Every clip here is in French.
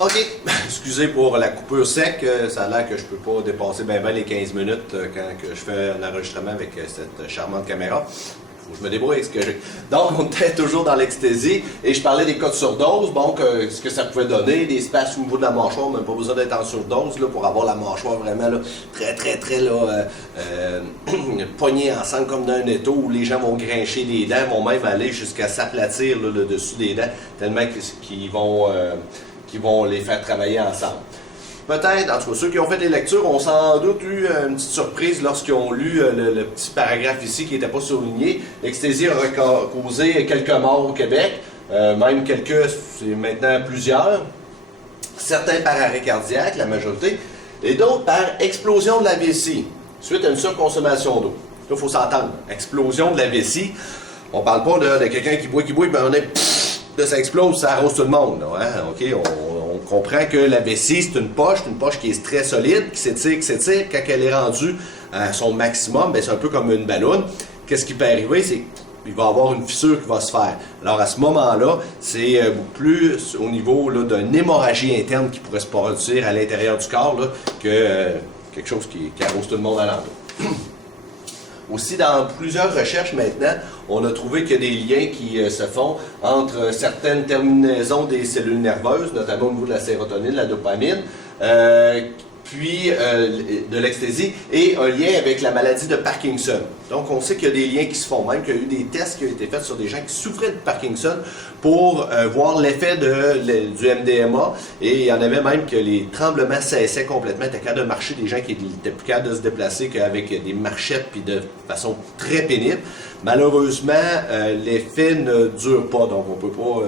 OK. Excusez pour la coupure sec. Ça a l'air que je peux pas dépasser ben les 15 minutes quand que je fais un enregistrement avec cette charmante caméra. Faut que je me débrouille avec ce que j'ai. Donc, on était toujours dans l'ecstasy et je parlais des cas de surdose. Donc, ce que ça pouvait donner, des espaces au niveau de la mâchoire, même pas besoin d'être en surdose là, pour avoir la mâchoire vraiment là, très là, poignée ensemble comme dans un étau où les gens vont grincher les dents, vont même aller jusqu'à s'aplatir là, le dessus des dents, tellement qu'ils vont les faire travailler ensemble. Peut-être, en tout cas, ceux qui ont fait des lectures ont sans doute eu une petite surprise lorsqu'ils ont lu le petit paragraphe ici qui n'était pas souligné. L'ecstasy a causé quelques morts au Québec, même quelques, c'est maintenant plusieurs. Certains par arrêt cardiaque, la majorité, et d'autres par explosion de la vessie, suite à une surconsommation d'eau. Là, il faut s'entendre. Explosion de la vessie, on ne parle pas de quelqu'un qui boit, puis on est... Là, ça explose, ça arrose tout le monde. Là, hein? OK, on comprend que la vessie, c'est une poche qui est très solide, qui s'étire. Quand elle est rendue à son maximum, c'est un peu comme une ballonne. Qu'est-ce qui peut arriver? C'est qu'il va y avoir une fissure qui va se faire. Alors, à ce moment-là, c'est plus au niveau d'une hémorragie interne qui pourrait se produire à l'intérieur du corps là, que quelque chose qui arrose tout le monde alentour. Aussi, dans plusieurs recherches maintenant, on a trouvé qu'il y a des liens qui se font entre certaines terminaisons des cellules nerveuses, notamment au niveau de la sérotonine, la dopamine, puis de l'ecstasy, et un lien avec la maladie de Parkinson. Donc, on sait qu'il y a des liens qui se font, même qu'il y a eu des tests qui ont été faits sur des gens qui souffraient de Parkinson pour voir l'effet du MDMA, et il y en avait même que les tremblements cessaient complètement, étaient capables de marcher, des gens qui étaient plus capables de se déplacer qu'avec des marchettes, puis de façon très pénible. Malheureusement, l'effet ne dure pas, donc on ne peut pas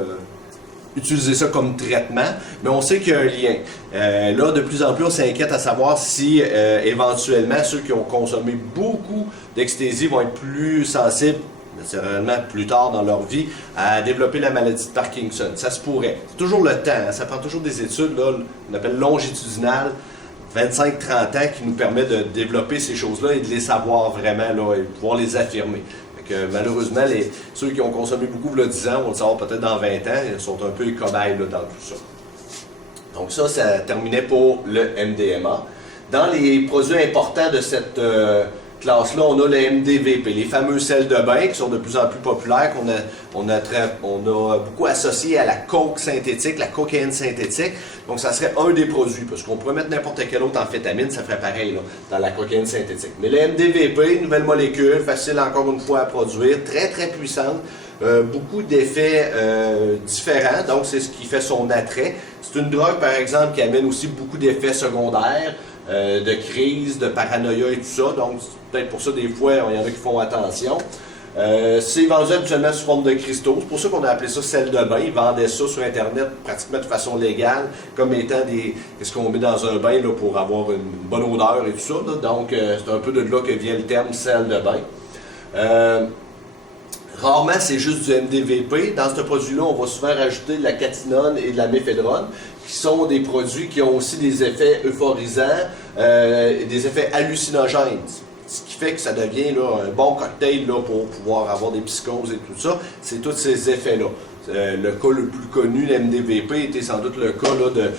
utiliser ça comme traitement, mais on sait qu'il y a un lien. Là, de plus en plus, on s'inquiète à savoir si éventuellement ceux qui ont consommé beaucoup d'ecstasy vont être plus sensibles, naturellement plus tard dans leur vie, à développer la maladie de Parkinson. Ça se pourrait. C'est toujours le temps, hein? Ça prend toujours des études, là, on appelle longitudinales, 25-30 ans, qui nous permet de développer ces choses-là et de les savoir vraiment là, et de pouvoir les affirmer. Que, malheureusement, ceux qui ont consommé beaucoup il y a 10 ans, on va le savoir peut-être dans 20 ans, ils sont un peu les cobayes là, dans tout ça. Donc ça terminait pour le MDMA. Dans les produits importants de cette classe-là, on a le MDVP, les fameux sels de bain qui sont de plus en plus populaires, qu'on a beaucoup associé à la coke synthétique, la cocaïne synthétique. Donc ça serait un des produits, parce qu'on pourrait mettre n'importe quel autre amphétamine, ça ferait pareil là, dans la cocaïne synthétique. Mais le MDVP, nouvelle molécule, facile encore une fois à produire, très très puissante, beaucoup d'effets différents, donc c'est ce qui fait son attrait. C'est une drogue par exemple qui amène aussi beaucoup d'effets secondaires, de crise, de paranoïa et tout ça, donc c'est peut-être pour ça des fois il y en a qui font attention. C'est vendu habituellement sous forme de cristaux, c'est pour ça qu'on a appelé ça sel de bain. Ils vendaient ça sur internet pratiquement de façon légale, comme étant qu'est-ce qu'on met dans un bain là, pour avoir une bonne odeur et tout ça, là. Donc c'est un peu de là que vient le terme sel de bain. Rarement, c'est juste du MDVP. Dans ce produit-là, on va souvent rajouter de la catinone et de la méphédrone, qui sont des produits qui ont aussi des effets euphorisants, des effets hallucinogènes. Ce qui fait que ça devient là, un bon cocktail là, pour pouvoir avoir des psychoses et tout ça. C'est tous ces effets-là. Le cas le plus connu, l'MDVP, était sans doute le cas là, de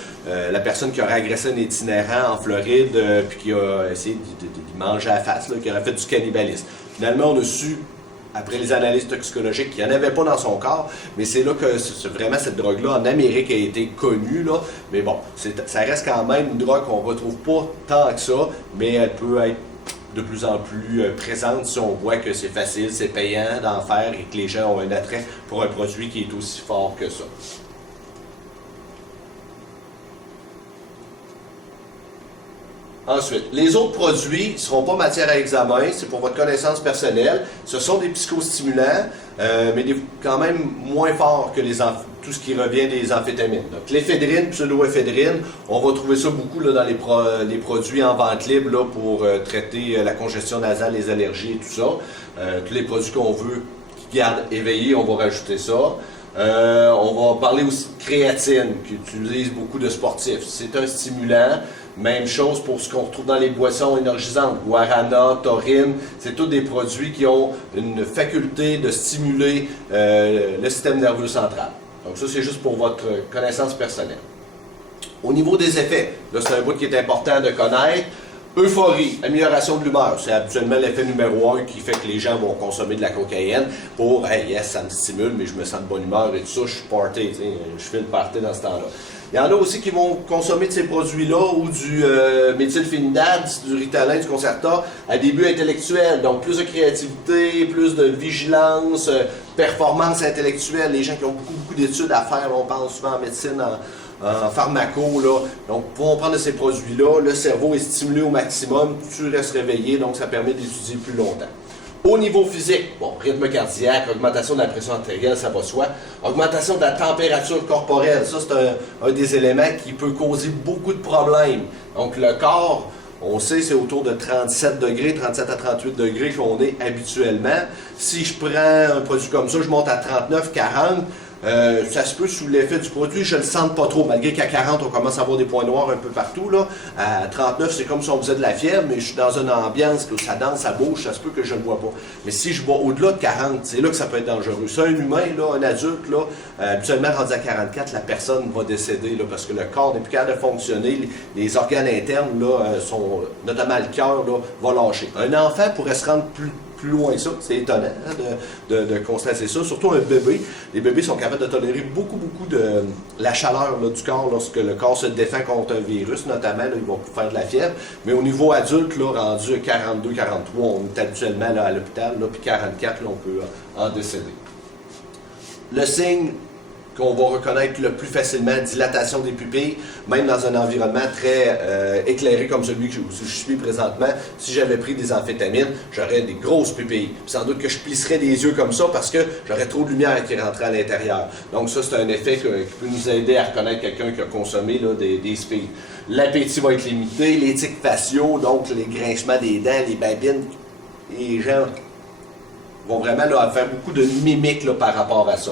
la personne qui aurait agressé un itinérant en Floride puis qui a essayé de manger à la face, là, qui aurait fait du cannibalisme. Finalement, on a su, après les analyses toxicologiques, qu'il n'y en avait pas dans son corps, mais c'est là que vraiment cette drogue-là en Amérique a été connue, là. Mais bon, ça reste quand même une drogue qu'on ne retrouve pas tant que ça, mais elle peut être de plus en plus présente si on voit que c'est facile, c'est payant d'en faire et que les gens ont un attrait pour un produit qui est aussi fort que ça. Ensuite, les autres produits ne seront pas matière à examen, c'est pour votre connaissance personnelle. Ce sont des psychostimulants, mais quand même moins forts que tout ce qui revient des amphétamines. Donc, l'éphédrine, pseudoéphédrine, on va trouver ça beaucoup là, dans les produits en vente libre là, pour traiter la congestion nasale, les allergies et tout ça. Tous les produits qu'on veut qui gardent éveillés, on va rajouter ça. On va parler aussi de créatine, qui utilise beaucoup de sportifs. C'est un stimulant. Même chose pour ce qu'on retrouve dans les boissons énergisantes, guarana, taurine, c'est tous des produits qui ont une faculté de stimuler le système nerveux central. Donc ça, c'est juste pour votre connaissance personnelle. Au niveau des effets, là c'est un bout qui est important de connaître. Euphorie, amélioration de l'humeur, c'est habituellement l'effet numéro 1 qui fait que les gens vont consommer de la cocaïne pour « Hey, yes, ça me stimule, mais je me sens de bonne humeur et tout ça, je suis party, je fais le party dans ce temps-là. » Il y en a aussi qui vont consommer de ces produits-là ou du méthylphénidate, du Ritalin, du Concerta à des buts intellectuels. Donc plus de créativité, plus de vigilance, performance intellectuelle. Les gens qui ont beaucoup d'études à faire, on pense souvent en médecine, en pharmaco, là. Donc vont prendre ces produits-là, le cerveau est stimulé au maximum, tu restes réveillé, donc ça permet d'étudier plus longtemps. Au niveau physique, bon, rythme cardiaque, augmentation de la pression artérielle, ça va de soi. Augmentation de la température corporelle, ça c'est un des éléments qui peut causer beaucoup de problèmes. Donc le corps, on sait c'est autour de 37 degrés, 37 à 38 degrés qu'on est habituellement. Si je prends un produit comme ça, je monte à 39, 40, ça se peut sous l'effet du produit, je ne le sens pas trop, malgré qu'à 40, on commence à avoir des points noirs un peu partout. Là. À 39, c'est comme si on faisait de la fièvre, mais je suis dans une ambiance où ça danse, ça bouge, ça se peut que je ne le vois pas. Mais si je bois au-delà de 40, c'est là que ça peut être dangereux. C'est un humain, là, un adulte, là, habituellement rendu à 44, la personne va décéder là, parce que le corps n'est plus capable de fonctionner, les organes internes, là, sont, notamment le cœur, là, va lâcher. Un enfant pourrait se rendre plus loin que ça, c'est étonnant hein, de constater ça, surtout un bébé. Les bébés sont capables de tolérer beaucoup de la chaleur là, du corps lorsque le corps se défend contre un virus, notamment, là, ils vont faire de la fièvre. Mais au niveau adulte, là, rendu à 42, 43, on est habituellement là, à l'hôpital, puis 44, là, on peut en décéder. Le signe qu'on va reconnaître le plus facilement, dilatation des pupilles, même dans un environnement très éclairé comme celui que je suis présentement. Si j'avais pris des amphétamines, j'aurais des grosses pupilles. Puis sans doute que je plisserais des yeux comme ça parce que j'aurais trop de lumière qui rentrait à l'intérieur. Donc ça, c'est un effet qui peut nous aider à reconnaître quelqu'un qui a consommé là, des speeds. L'appétit va être limité, les tics faciaux, donc les grincements des dents, les babines, les gens vont vraiment là, faire beaucoup de mimiques là, par rapport à ça.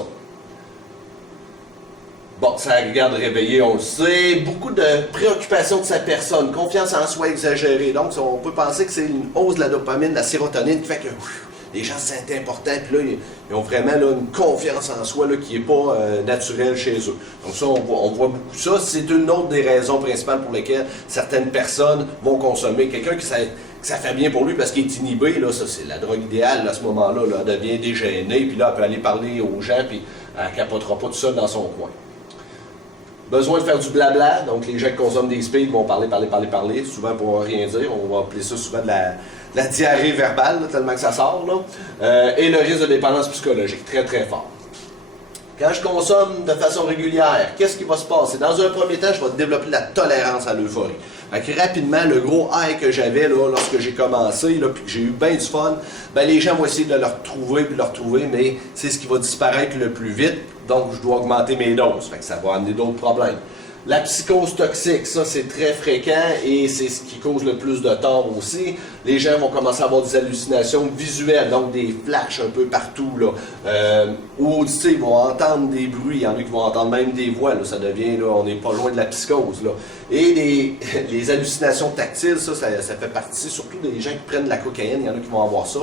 Bon, ça regarde réveillé, on le sait. Beaucoup de préoccupations de sa personne, confiance en soi exagérée. Donc, on peut penser que c'est une hausse de la dopamine, de la sérotonine qui fait que les gens se sentent importants. Puis là, ils ont vraiment là, une confiance en soi là, qui n'est pas naturelle chez eux. Donc ça, on voit beaucoup ça. C'est une autre des raisons principales pour lesquelles certaines personnes vont consommer. Quelqu'un qui ça fait bien pour lui parce qu'il est inhibé, là, ça c'est la drogue idéale là, à ce moment-là. Là, elle devient dégénée, puis là, elle peut aller parler aux gens, puis elle ne capotera pas tout seul dans son coin. Besoin de faire du blabla, donc les gens qui consomment des speeds vont parler, souvent pour rien dire. On va appeler ça souvent de la diarrhée verbale, là, tellement que ça sort. Là. Et le risque de dépendance psychologique, très très fort. Quand je consomme de façon régulière, qu'est-ce qui va se passer? Dans un premier temps, je vais développer de la tolérance à l'euphorie. Rapidement, le gros high que j'avais là, lorsque j'ai commencé, là, puis que j'ai eu bien du fun, ben, les gens vont essayer de le retrouver, mais c'est ce qui va disparaître le plus vite. Donc, je dois augmenter mes doses. Fait que ça va amener d'autres problèmes. La psychose toxique, ça c'est très fréquent et c'est ce qui cause le plus de tort aussi. Les gens vont commencer à avoir des hallucinations visuelles, donc des flashs un peu partout. Là. Ou auditives, ils vont entendre des bruits, il y en a qui vont entendre même des voix. Là. Ça devient, là, on n'est pas loin de la psychose. Là. Et les hallucinations tactiles, ça fait partie surtout des gens qui prennent de la cocaïne, il y en a qui vont avoir ça.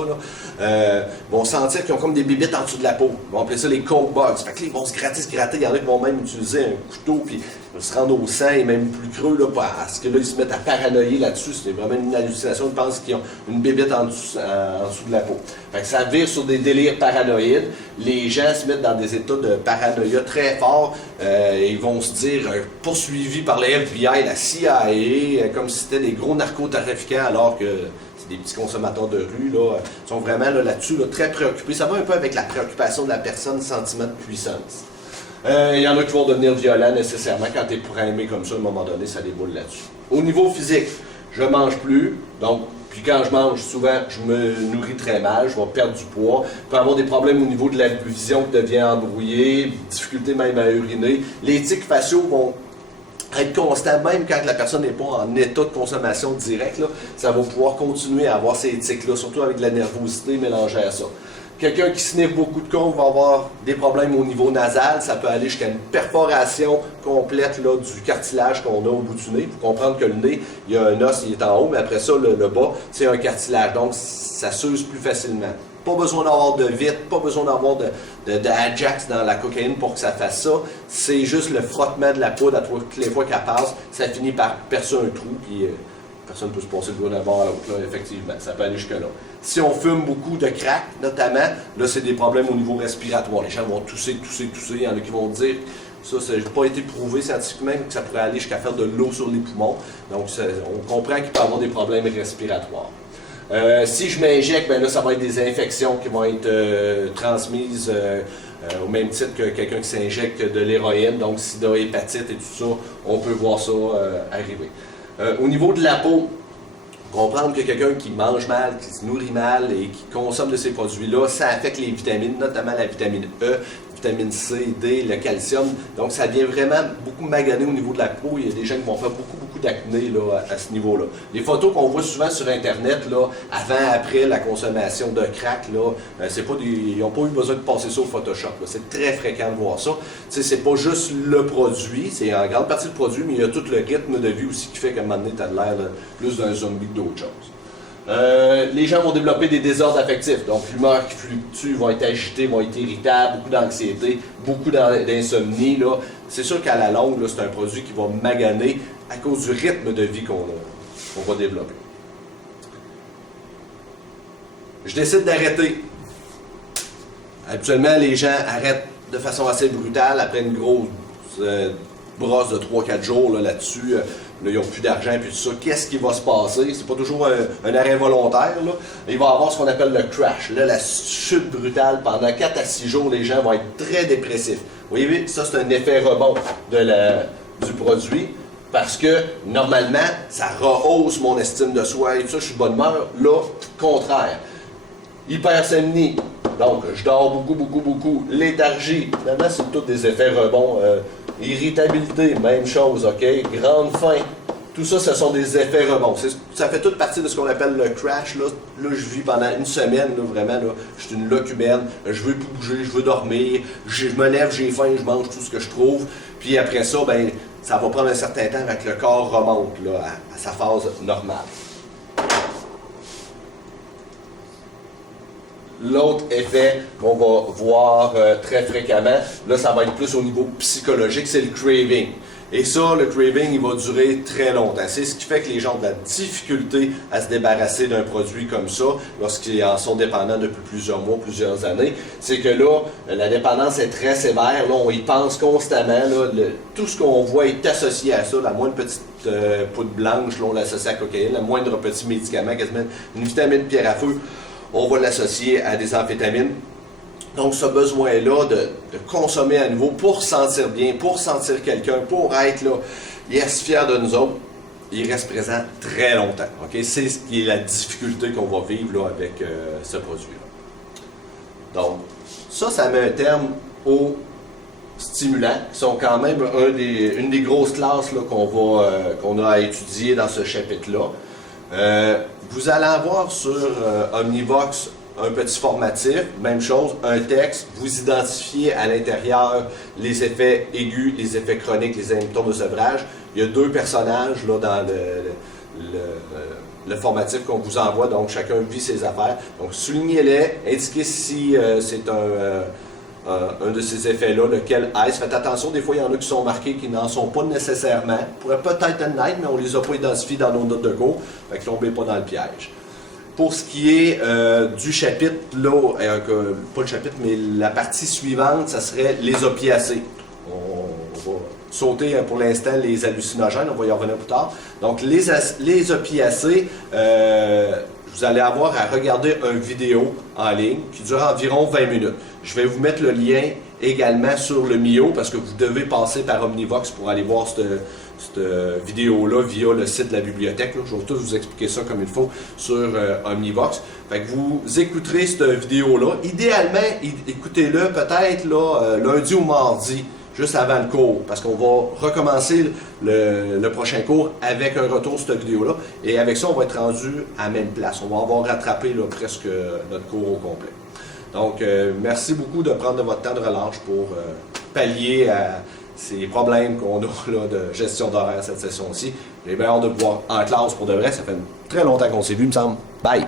Là. Vont sentir qu'ils ont comme des bébites en dessous de la peau. Ils vont appeler ça les coke bugs. Fait que là, ils vont se gratter. Il y en a qui vont même utiliser un couteau, puis se rendre au sang et même plus creux, là, parce que là, ils se mettent à paranoïer là-dessus. C'est vraiment une hallucination. Ils pensent qu'ils ont une bébite en dessous de la peau. Fait que ça vire sur des délires paranoïdes. Les gens se mettent dans des états de paranoïa très forts. Ils vont se dire poursuivis par le FBI, la CIA, comme si c'était des gros narcotrafiquants, alors que c'est des petits consommateurs de rue. Là, ils sont vraiment là-dessus là, très préoccupés. Ça va un peu avec la préoccupation de la personne, sentiment de puissance. Il y en a qui vont devenir violents nécessairement. Quand tu es primé comme ça, à un moment donné, ça déboule là-dessus. Au niveau physique, je mange plus. Donc, puis quand je mange, souvent, je me nourris très mal. Je vais perdre du poids. Je peux avoir des problèmes au niveau de la vision qui devient embrouillée, difficulté même à uriner. Les tics faciaux vont être constants, même quand la personne n'est pas en état de consommation directe. Là, ça va pouvoir continuer à avoir ces tics-là, surtout avec de la nervosité mélangée à ça. Quelqu'un qui sniffe beaucoup de coke va avoir des problèmes au niveau nasal. Ça peut aller jusqu'à une perforation complète là, du cartilage qu'on a au bout du nez. Il faut comprendre que le nez, il y a un os, il est en haut, mais après ça, le bas, c'est un cartilage. Donc, ça s'use plus facilement. Pas besoin d'avoir de vitre, pas besoin d'avoir d'Ajax dans la cocaïne pour que ça fasse ça. C'est juste le frottement de la poudre à toutes les fois qu'elle passe. Ça finit par percer un trou, puis personne ne peut se passer de l'un d'un bord à l'autre, effectivement. Ça peut aller jusque-là. Si on fume beaucoup de crack, notamment, là, c'est des problèmes au niveau respiratoire. Les gens vont tousser. Il y en a qui vont dire, ça n'a pas été prouvé scientifiquement, que ça pourrait aller jusqu'à faire de l'eau sur les poumons. Donc, on comprend qu'il peut y avoir des problèmes respiratoires. Si je m'injecte, ben là, ça va être des infections qui vont être transmises au même titre que quelqu'un qui s'injecte de l'héroïne, donc sida, hépatite et tout ça, on peut voir ça arriver. Au niveau de la peau, comprendre que quelqu'un qui mange mal, qui se nourrit mal et qui consomme de ces produits-là, ça affecte les vitamines, notamment la vitamine E, vitamine C, D, le calcium. Donc, ça vient vraiment beaucoup magané au niveau de la peau. Il y a des gens qui vont faire beaucoup d'acné à ce niveau-là. Les photos qu'on voit souvent sur Internet, là, avant, après la consommation de crack, là, ils n'ont pas eu besoin de passer ça au Photoshop. C'est très fréquent de voir ça. C'est pas juste le produit, c'est en grande partie le produit, mais il y a tout le rythme de vie aussi qui fait qu'à un moment donné, tu as l'air plus d'un zombie que d'autre chose. Les gens vont développer des désordres affectifs, donc l'humeur qui fluctue, vont être agités, vont être irritables, beaucoup d'anxiété, beaucoup d'insomnie. C'est sûr qu'à la longue, c'est un produit qui va maganer à cause du rythme de vie qu'on va développer. Je décide d'arrêter. Habituellement, les gens arrêtent de façon assez brutale après une grosse brosse de 3-4 jours là-dessus. Là, ils n'ont plus d'argent et tout ça. Qu'est-ce qui va se passer? C'est pas toujours un arrêt volontaire. Là. Il va y avoir ce qu'on appelle le crash. Là, la chute brutale. Pendant 4 à 6 jours, les gens vont être très dépressifs. Vous voyez, ça, c'est un effet rebond du produit. Parce que, normalement, ça rehausse mon estime de soi et tout ça, je suis de bonne humeur. Là, contraire. Hypersomnie. Donc, je dors beaucoup. Léthargie. Finalement, c'est tous des effets rebonds. Irritabilité, même chose, OK? Grande faim. Tout ça, ce sont des effets rebonds. Ça fait toute partie de ce qu'on appelle le crash. Là, je vis pendant une semaine, là, vraiment. Là, je suis une locumène. Je veux bouger, je veux dormir. Je me lève, j'ai faim, je mange tout ce que je trouve. Puis après ça, ben, ça va prendre un certain temps avec le corps remonte là, à sa phase normale. L'autre effet qu'on va voir très fréquemment, là ça va être plus au niveau psychologique, c'est le craving. Et ça, le craving, il va durer très longtemps. C'est ce qui fait que les gens ont de la difficulté à se débarrasser d'un produit comme ça, lorsqu'ils en sont dépendants depuis plusieurs mois, plusieurs années. C'est que là, la dépendance est très sévère, là, on y pense constamment, là, tout ce qu'on voit est associé à ça, la moindre petite poudre blanche, là, on l'associe à la cocaïne, la moindre petit médicament, quasiment une vitamine pierre à feu, on va l'associer à des amphétamines. Donc, ce besoin-là de consommer à nouveau pour se sentir bien, pour sentir quelqu'un, pour être là, yes, fier de nous autres, il reste présent très longtemps. Okay? C'est ce qui est la difficulté qu'on va vivre là, avec ce produit-là. Donc, ça met un terme aux stimulants, qui sont quand même une des grosses classes là, qu'on a à étudier dans ce chapitre-là. Vous allez avoir sur Omnivox un petit formatif, même chose, un texte, vous identifiez à l'intérieur les effets aigus, les effets chroniques, les symptômes de sevrage. Il y a 2 personnages là, dans le formatif qu'on vous envoie, donc chacun vit ses affaires. Donc soulignez-les, indiquez si c'est un de ces effets-là, lequel est-ce. Faites attention, des fois il y en a qui sont marqués qui n'en sont pas nécessairement. Pourrait peut-être être, mais on ne les a pas identifiés dans nos notes de cours, fait que tombez pas dans le piège. Pour ce qui est du chapitre, là, pas le chapitre, mais la partie suivante, ça serait les opiacés. On va sauter pour l'instant les hallucinogènes, on va y revenir plus tard. Donc les opiacés, vous allez avoir à regarder une vidéo en ligne qui dure environ 20 minutes. Je vais vous mettre le lien également sur le Mio parce que vous devez passer par Omnivox pour aller voir cette vidéo-là via le site de la bibliothèque. Là. Je vais tous vous expliquer ça comme il faut sur Omnivox. Fait que vous écouterez cette vidéo-là. Idéalement, écoutez-le peut-être là, lundi ou mardi, juste avant le cours, parce qu'on va recommencer le prochain cours avec un retour sur cette vidéo-là. Et avec ça, on va être rendu à la même place. On va avoir rattrapé là, presque notre cours au complet. Donc, merci beaucoup de prendre de votre temps de relâche pour pallier à ces problèmes qu'on a là, de gestion d'horaire cette session-ci. J'ai bien hâte de pouvoir en classe pour de vrai. Ça fait très longtemps qu'on s'est vu, il me semble. Bye!